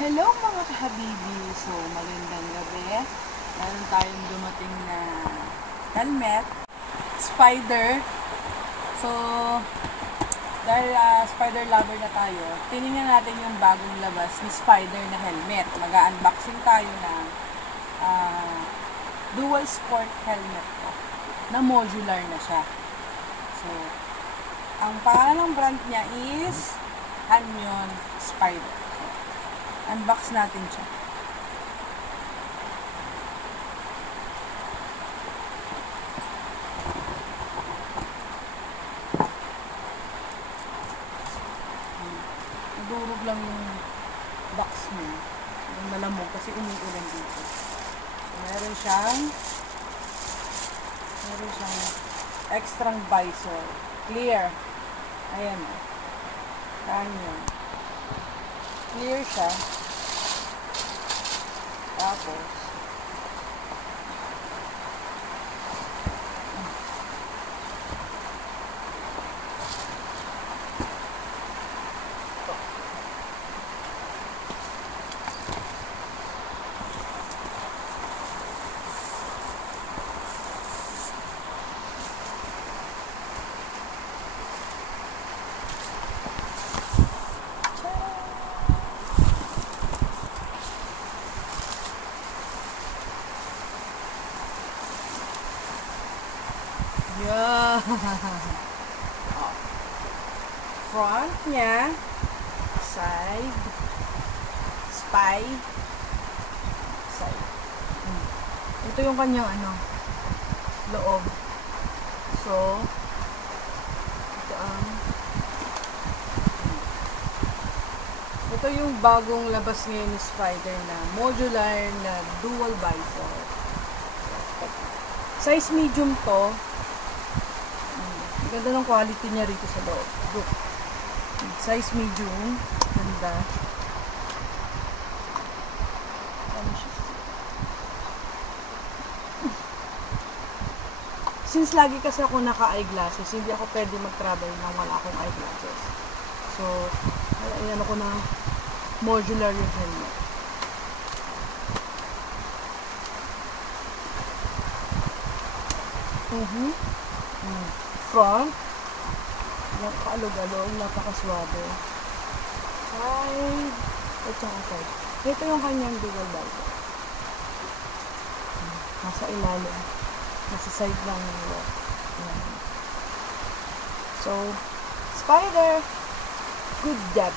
Hello mga kahabibi! So, magandang gabi. Meron tayong dumating na helmet, spider. So, dahil spider lover na tayo, tinignan natin yung bagong labas ni spider na helmet. Mag-unboxing tayo ng dual sport helmet ko, na modular na siya. So, ang pangalan ng brand niya is Hanyon Spider. Unbox natin siya. Nadurog lang yung box niya. Yung malamog kasi umuulan dito. So, meron siyang extra visor. Clear. Ayan. Hanyon. Clear siya. Tapos, yeah. Front niya, side, side. Ito yung kanyang loob. So, ito yung bagong labas ngayon ni Spider na modular na dual visor. Size medium to. Ganda ng quality niya rito sa loob. Look. Size medium. Ganda. Since lagi kasi ako naka-eyeglasses, hindi ako pwede mag-travel nang wala akong eyeglasses. So, ayan ako na modular yung helmet. Front. Yung kaalog-alog, napakaswabe. Side. At saka side. Ito yung kanyang dual visor. Nasa ilalim. Nasa side lang yung wall. So, Spider, good job.